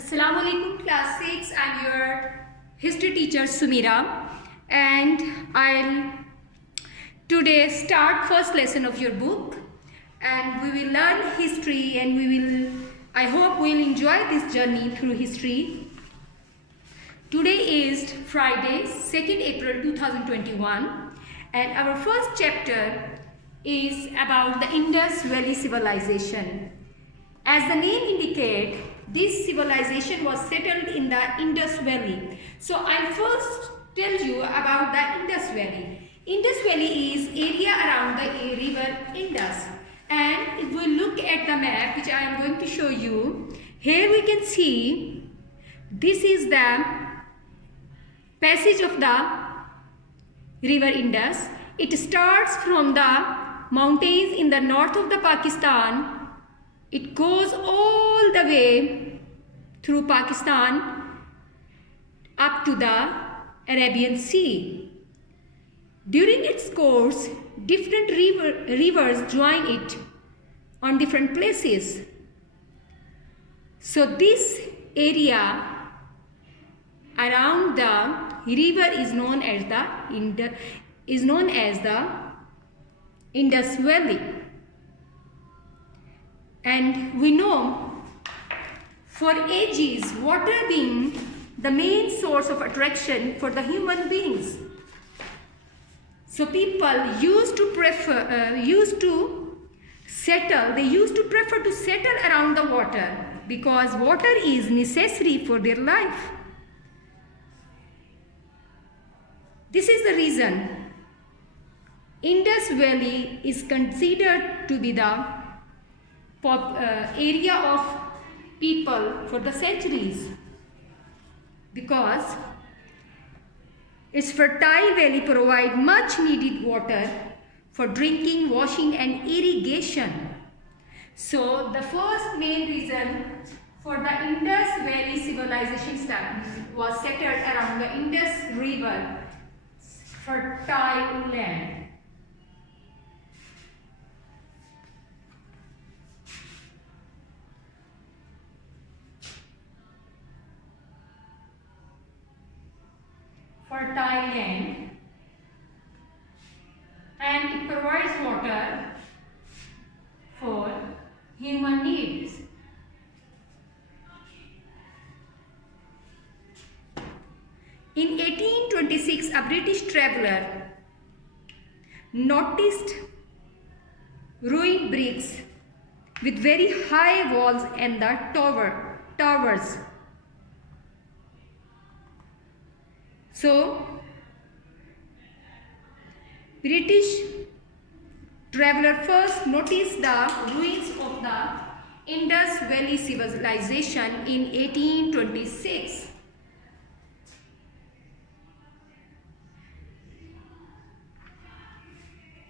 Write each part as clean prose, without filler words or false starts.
Assalamu alaikum class 6. I'm your history teacher Sumira, and I'll today start first lesson of your book, and we will learn history, and I hope we'll enjoy this journey through history. Today is Friday, 2nd April 2021, and our first chapter is about the Indus Valley Civilization. As the name indicates, this civilization was settled in the Indus Valley. So I'll first tell you about the Indus Valley. Indus Valley is area around the river Indus. And if we look at the map, which I am going to show you, here we can see this is the passage of the river Indus. It starts from the mountains in the north of the Pakistan. It goes all the way through Pakistan up to the Arabian Sea. During its course, different rivers join it on different places. So this area around the river is known as the Indus Valley. And we know for ages water being the main source of attraction for the human beings. So people used to prefer to settle around the water because water is necessary for their life. This is the reason Indus Valley is considered to be the area of people for the centuries, because its fertile valley provides much needed water for drinking, washing and irrigation. So the first main reason for the Indus Valley civilization was settled around the Indus River, fertile land. Fertile land, and it provides water for human needs. In 1826, a British traveller noticed ruined bricks with very high walls and the towers. So, British traveller first noticed the ruins of the Indus Valley civilization in 1826.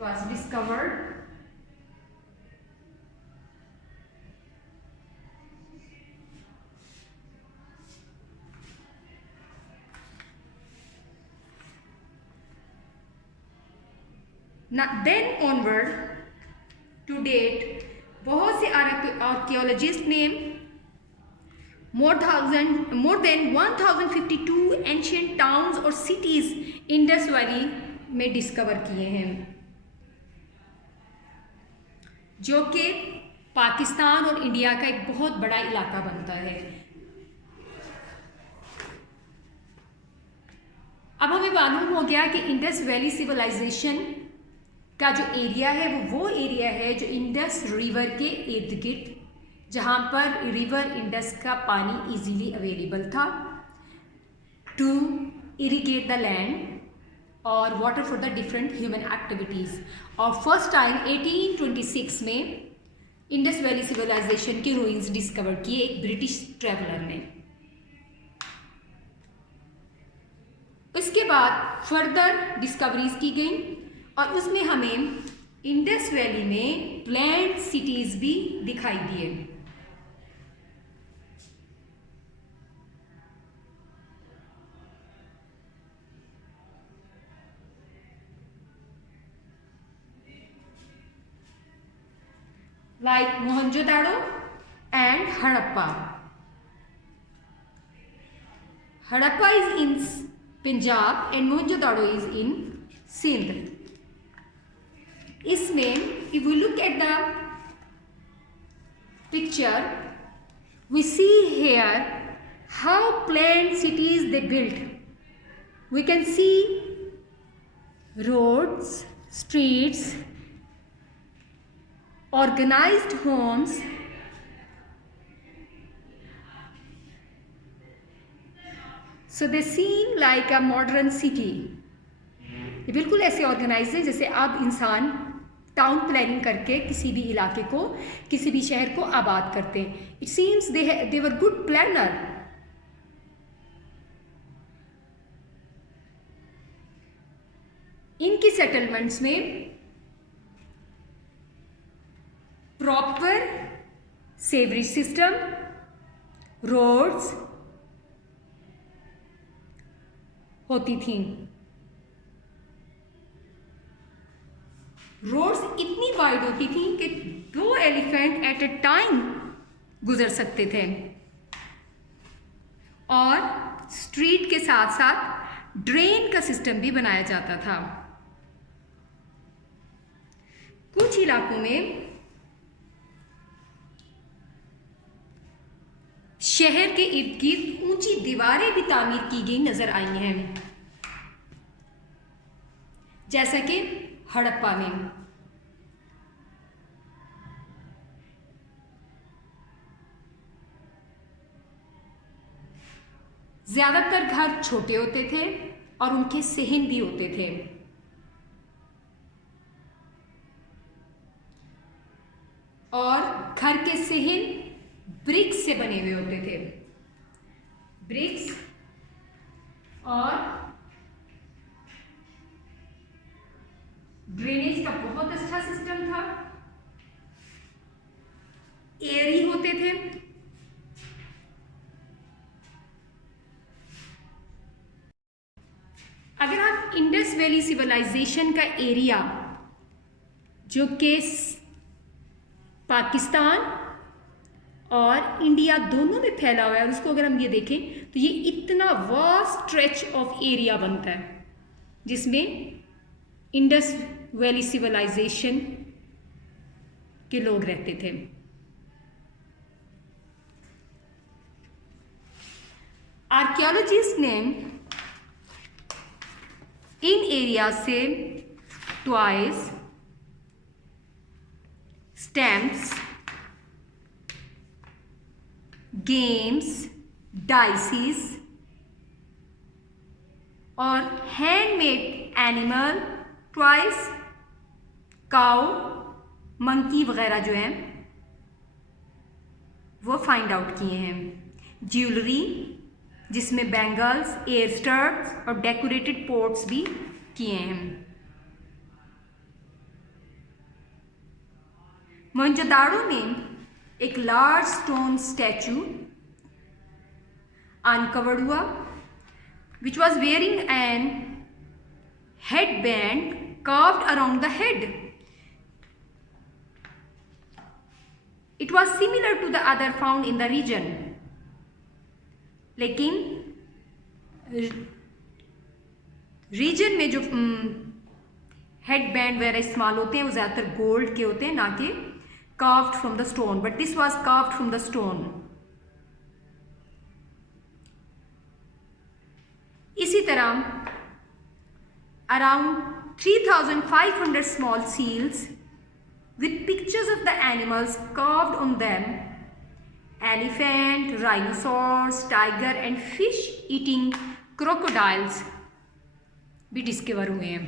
Was discovered. Now, then onward to date, बहुत से archaeologists ने more than 1052 ancient towns और cities Indus Valley में discover किए हैं, जो कि पाकिस्तान और इंडिया का एक बहुत बड़ा इलाका बनता है। अब हमें मालूम हो गया कि इंडस वैली सिविलाइजेशन का जो एरिया है वो एरिया है जो इंडस रिवर के इर्द गिर्द, जहाँ पर रिवर इंडस का पानी इजीली अवेलेबल था टू इरिगेट द लैंड और water for the different human activities. और फर्स्ट टाइम 1826 में इंडस वैली सिविलाइजेशन के रूइंस डिस्कवर किए एक ब्रिटिश ट्रैवलर ने। उसके बाद फर्दर डिस्कवरीज की गई और उसमें हमें इंडस वैली में प्लैंड सिटीज़ भी दिखाई दिए। like Mohenjo-daro and Harappa. Harappa is in Punjab and Mohenjo-daro is in Sindh. इसमें if we look at the picture, we see here how planned cities they built. We can see roads, streets, organized homes, so they seem like a modern city. ये बिल्कुल ऐसे organise है जैसे अब इंसान town planning करके किसी भी इलाके को, किसी भी शहर को आबाद करते हैं. It seems they were good planner. इनकी सेटलमेंट्स में प्रॉपर सेवरेज सिस्टम, रोड्स होती थी. रोड्स इतनी वाइड होती थी कि 2 एलिफेंट एट ए टाइम गुजर सकते थे और स्ट्रीट के साथ साथ ड्रेन का सिस्टम भी बनाया जाता था. कुछ इलाकों में शहर के इर्द गिर्द ऊंची दीवारें भी तामीर की गई नजर आई हैं, जैसा कि हड़प्पा में. ज्यादातर घर छोटे होते थे और उनके सहन भी होते थे. और घर के सहन ब्रिक्स से बने हुए होते थे. ब्रिक्स और ड्रेनेज का बहुत अच्छा सिस्टम था. एयरी होते थे. अगर आप इंडस वैली सिविलाइजेशन का एरिया जो कि पाकिस्तान और इंडिया दोनों में फैला हुआ है, उसको अगर हम ये देखें तो ये इतना वास्ट स्ट्रेच ऑफ एरिया बनता है जिसमें इंडस वैली सिविलाइजेशन के लोग रहते थे. आर्कियोलॉजिस्ट ने इन एरिया से टॉयज, स्टैम्प्स, गेम्स, डाइसिस और handmade animal toys, cow, monkey वगैरह जो हैं वो फाइंड आउट किए हैं. ज्वेलरी जिसमें बैंगल्स, एयर स्टड्स और डेकोरेटेड पोर्ट्स भी किए हैं. मोहनजोदाड़ो में एक लार्ज स्टोन स्टैचू अनकवर्ड हुआ which was wearing an headband carved around the head. It was similar to the other found in the region. लेकिन रीजन में जो हेडबैंड वगैरह इस्तेमाल होते हैं वो ज़्यादातर गोल्ड के होते हैं, ना कि carved from the stone, but this was carved from the stone. इसी तरह around 3,500 small seals with pictures of the animals carved on them, elephant, rhinoceros, tiger and fish eating crocodiles भी डिस्कवर हुए हैं.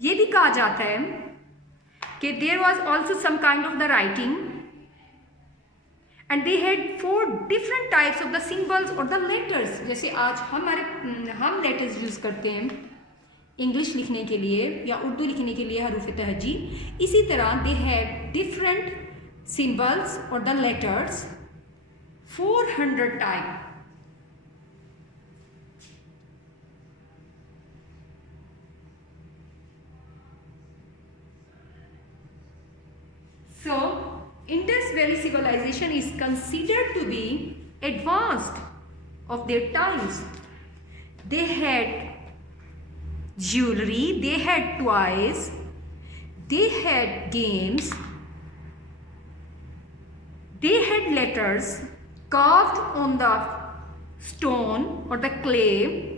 ये भी कहा जाता है कि there was also some kind of the writing and they had 4 different types of the symbols or the letters. जैसे आज हम लेटर्स यूज़ करते हैं इंग्लिश लिखने के लिए या उर्दू लिखने के लिए हरूफ तहजी, इसी तरह they had different symbols or the letters, 400 type. So Indus Valley civilization is considered to be advanced of their times. They had jewelry, they had toys, they had games, they had letters carved on the stone or the clay.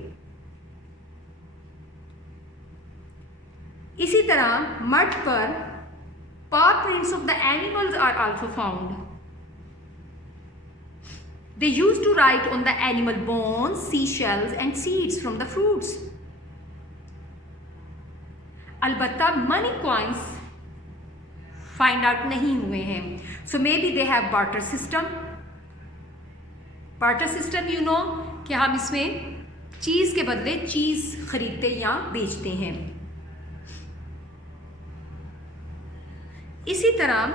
इसी तरह mud पर paw prints of the animals are also found. They used to write on the animal bones, seashells and seeds from the fruits. अलबत्ता money coins find out नहीं हुए हैं. So maybe they have barter system. Barter system you know कि हम इसमें चीज़ के बदले चीज़ खरीदते या बेचते हैं. इसी तरह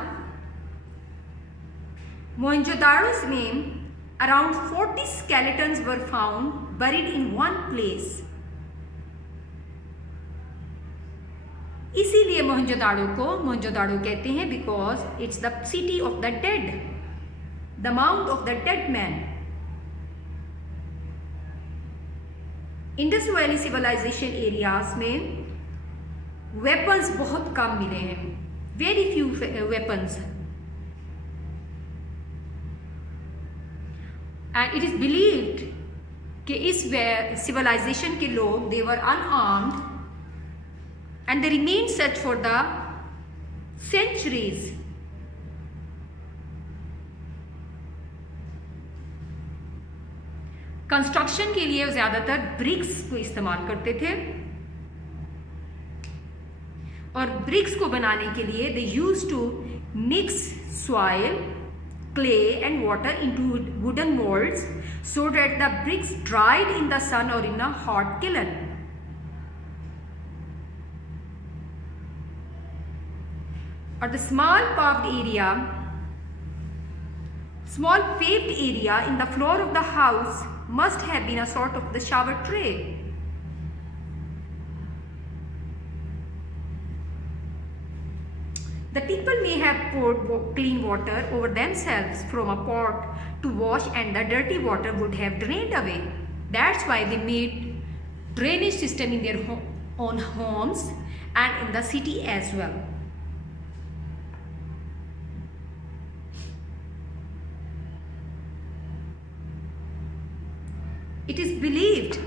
मोहनजोदाड़ोस में around 40 skeletons were found buried in one place. इसीलिए मोहनजोदाड़ो को मोहनजोदाड़ो कहते हैं because it's the city of the dead, the mound of the dead man. Indus valley civilization areas में वेपन्स बहुत कम मिले हैं, very few weapons. And it is believed कि इस सिविलाइजेशन के लोग they were unarmed and they remain such for the centuries. Construction के लिए ज़्यादातर ब्रिक्स को इस्तेमाल करते थे और ब्रिक्स को बनाने के लिए they use to mix soil, clay and water into wooden moulds so that the bricks dried in the sun or in a hot kiln. Or the small paved area in the floor of the house must have been a sort of the shower tray. The people may have poured clean water over themselves from a pot to wash and the dirty water would have drained away. That's why they made drainage system in their own homes and in the city as well. It is believed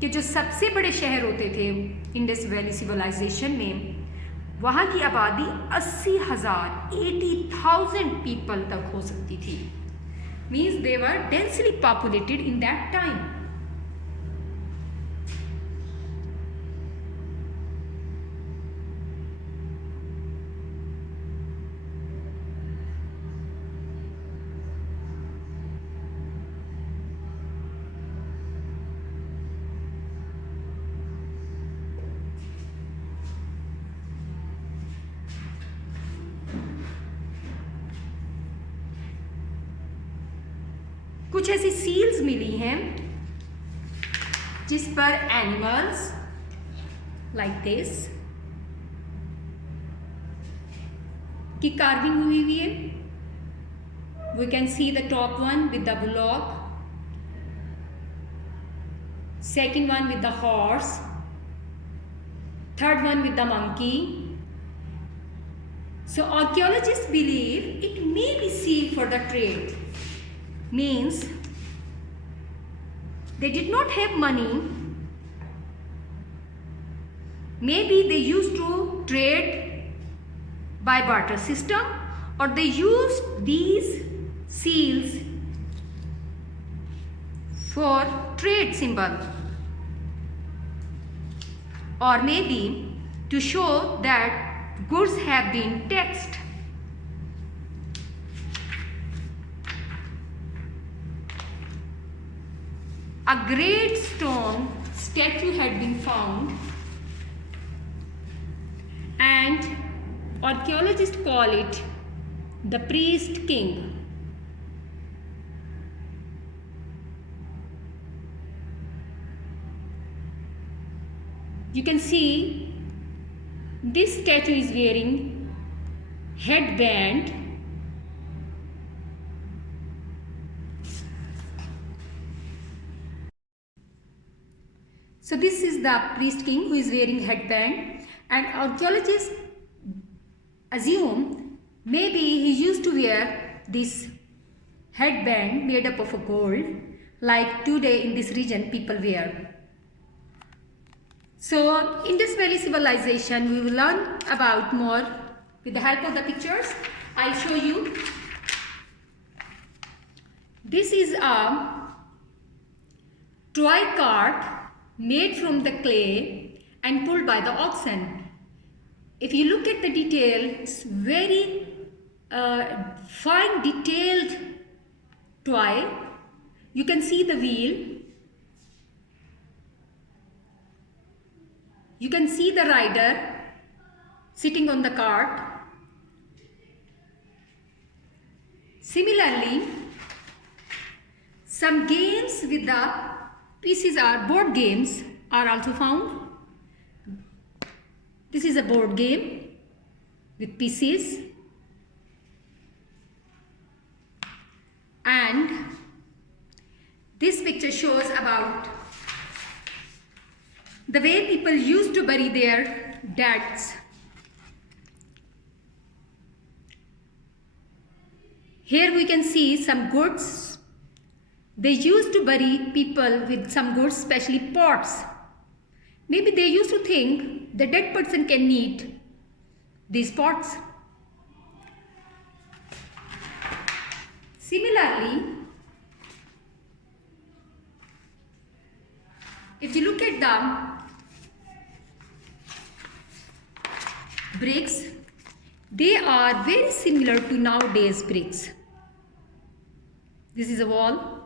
कि जो सबसे बड़े शहर होते थे Indus valley civilisation में, वहाँ की आबादी 80,000 पीपल तक हो सकती थी. Means they were densely populated in that time. कुछ ऐसी सील्स मिली हैं जिस पर एनिमल्स लाइक दिस की कार्विंग हुई है. We can see the top one with the bullock, second one with the horse, third one with the monkey. So archaeologists believe it may be sealed for the trade. Means they did not have money. Maybe they used to trade by barter system, or they used these seals for trade symbol, or maybe to show that goods have been taxed. A great stone statue had been found, and archaeologists call it the priest king. You can see this statue is wearing headband So this is the priest king who is wearing headband, and archaeologists assume maybe he used to wear this headband made up of a gold like today in this region people wear. So Indus Valley civilization we will learn about more with the help of the pictures. I'll show you. This is a toy cart made from the clay and pulled by the oxen. If you look at the detail, it's very fine detailed toy. You can see the wheel. You can see the rider sitting on the cart. Similarly, some games with the pieces are board games are also found. This is a board game with pieces, and this picture shows about the way people used to bury their deads. Here we can see some goods. They used to bury people with some goods, especially pots. Maybe they used to think the dead person can need these pots. Similarly, if you look at the bricks, they are very similar to nowadays bricks. This is a wall.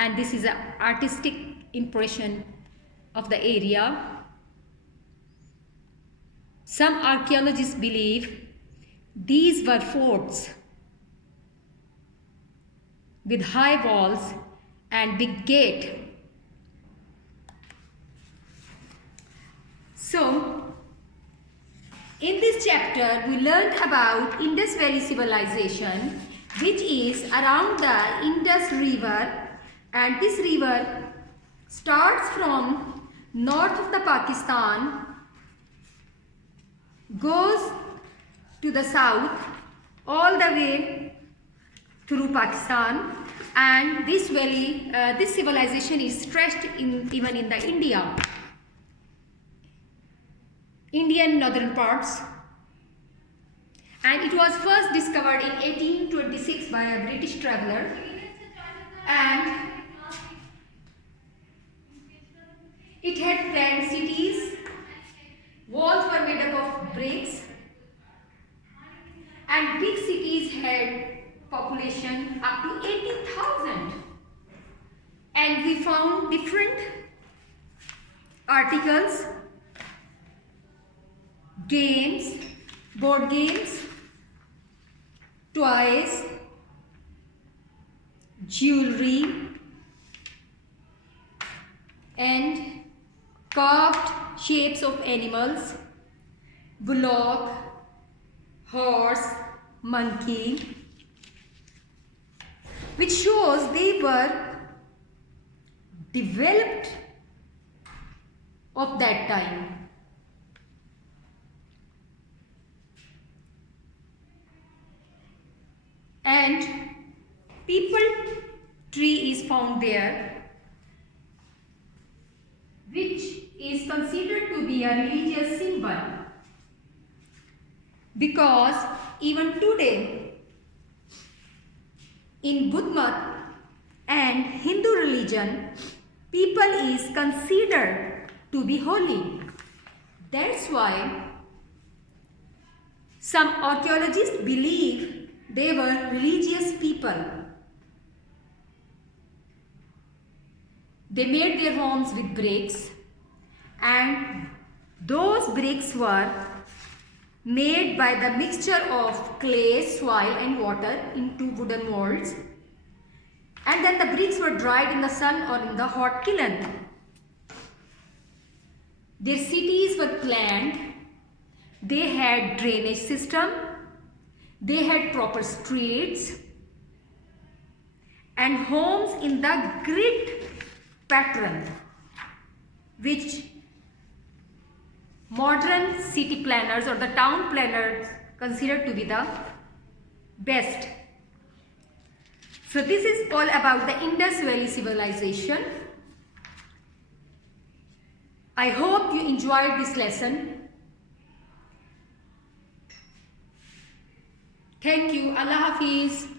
And this is an artistic impression of the area. Some archaeologists believe these were forts with high walls and big gate. So, in this chapter, we learned about Indus Valley civilization, which is around the Indus River. And this river starts from north of the Pakistan, goes to the south all the way through Pakistan, and this valley, this civilization is stretched even in the Indian northern parts, and it was first discovered in 1826 by a British traveller, and it had planned cities, walls were made up of bricks, and big cities had population up to 18,000. And we found different articles, games, board games, toys, jewelry, and carved shapes of animals, bullock, horse, monkey, which shows they were developed of that time. And people tree is found there, which is considered to be a religious symbol, because even today in Buddhism and Hindu religion, people is considered to be holy. That's why some archaeologists believe they were religious people. They made their homes with bricks, and those bricks were made by the mixture of clay, soil and water into wooden molds, and then the bricks were dried in the sun or in the hot kiln. Their cities were planned, they had drainage system, they had proper streets, and homes in the grid pattern, which modern city planners or the town planners consider to be the best. So this is all about the Indus Valley civilization. I hope you enjoyed this lesson. Thank you. Allah Hafiz.